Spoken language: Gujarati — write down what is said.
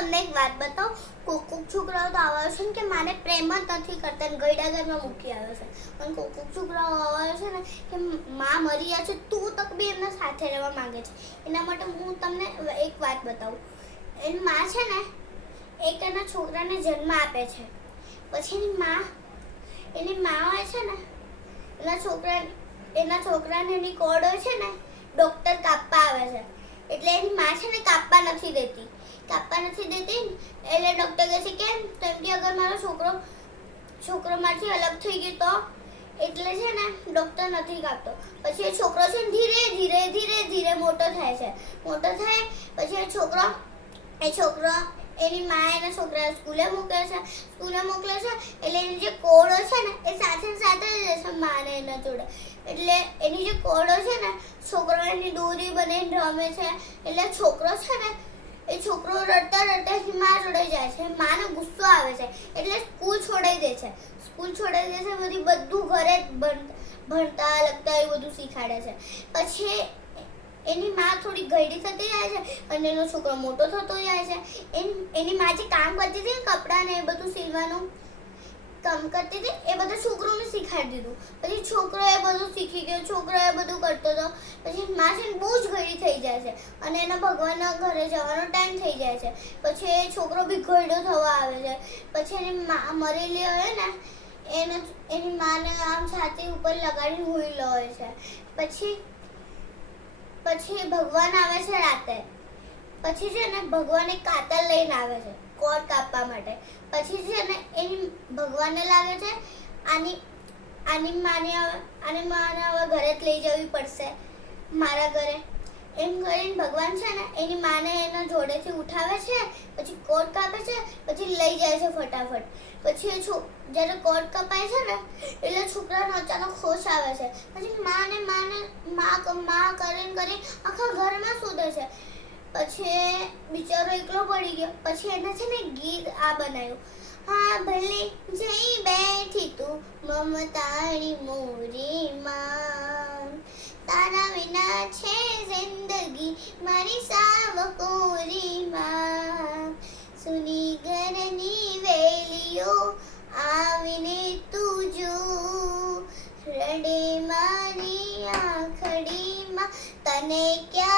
તમને એક વાત બતાવું. કોક છોકરાઓ તો આવા છે ને કે માને પ્રેમ જ નથી કરતા ને ગયડા ઘરમાં મૂકી આવે છે. અને કોક છોકરાઓ આવા છે ને કે માં મરી ગયા છે તું તક બી એમના સાથે રહેવા માંગે છે. એના માટે હું તમને એક વાત બતાવું. એની માં છે ને એક એના છોકરાને જન્મ આપે છે. પછી એની માં હોય છે ને એના છોકરાને એની કોડ હોય છે ને ડોક્ટર કાપવા આવે છે. એટલે એની માં છે ને કાપવા નથી દેતી એટલે ડોક્ટર કહે છે કેમ? કેમ કે અગર મારો છોકરો મારથી અલગ થઈ ગયો તો એટલે છે ને ડોક્ટર નથી કાપતો. પછી એ છોકરો છે ને ધીરે મોટો થાય છે. પછી એ છોકરો એની માં એના છોકરાને સ્કૂલે મોકલે છે. એટલે એની જે કોડો છે ને એ સાથે રહેશે માને એના જોડે. એટલે એની જે કોડો છે ને છોકરો એની દોરી બનાવીને રમે છે. એટલે છોકરો છે ને એ છોકરો રડતા એની માં જોડે જાય છે. માને ગુસ્સો આવે છે એટલે સ્કૂલ છોડાઈ દે છે. બધું ઘરે ભણતા લખતા એ બધું શીખાડે છે. પછી એની માં થોડી ગયડી થતી જાય છે અને એનો છોકરો મોટો થતો જાય છે. એની માં જે કામ કરતી હતી ને કપડાં ને એ બધું સીવવાનું કામ કરતી હતી એ બધું છોકરોને શીખાડી દીધું. પછી છોકરો એ બધું શીખી ગયો. છોકરો એ બધું કરતો હતો. પછી માં છે બહુ જ ગયડી થઈ જાય છે અને એના ભગવાનના ઘરે જવાનો ટાઈમ થઈ જાય છે. પછી એ છોકરો બી ગયડો થવા આવે છે. પછી એની માં મરેલી હોય ને એની માને આમ છાતી ઉપર લગાડીને હુઈ હોય છે. પછી ભગવાન આવે છે રાતે. પછી છે ને ભગવાન એક કાતર લઈને આવે છે કોટ કાપવા માટે. પછી છે ને એની ભગવાનને લાગે છે આની માને હવે ઘરે જ લઈ જવી પડશે મારા ઘરે. એમ કરીને ભગવાન છે ને એની માને એના જોડેથી ઉઠાવે છે. પછી કોટ કાપે છે. પછી લઈ જાય છે ફટાફટ. પછી જ્યારે કોટ કપાય છે ને એટલે છોકરાને અચાનક હોશ આવે છે. પછી માં કરીને આખા ઘરમાં શોધે છે. પછી બિચારો એકલો પડી ગયો. પછી એને છે ને ગીત આ બનાવ્યું. હા ભલે જઈ બેઠી તું મમતાની મોરી માં, તારા વિના છે જિંદગી મારી સાવ કોરી માં. સુની ઘરની વેલીઓ આવીને તું જો, રડે મારી આંખડીમાં તને ક્યાં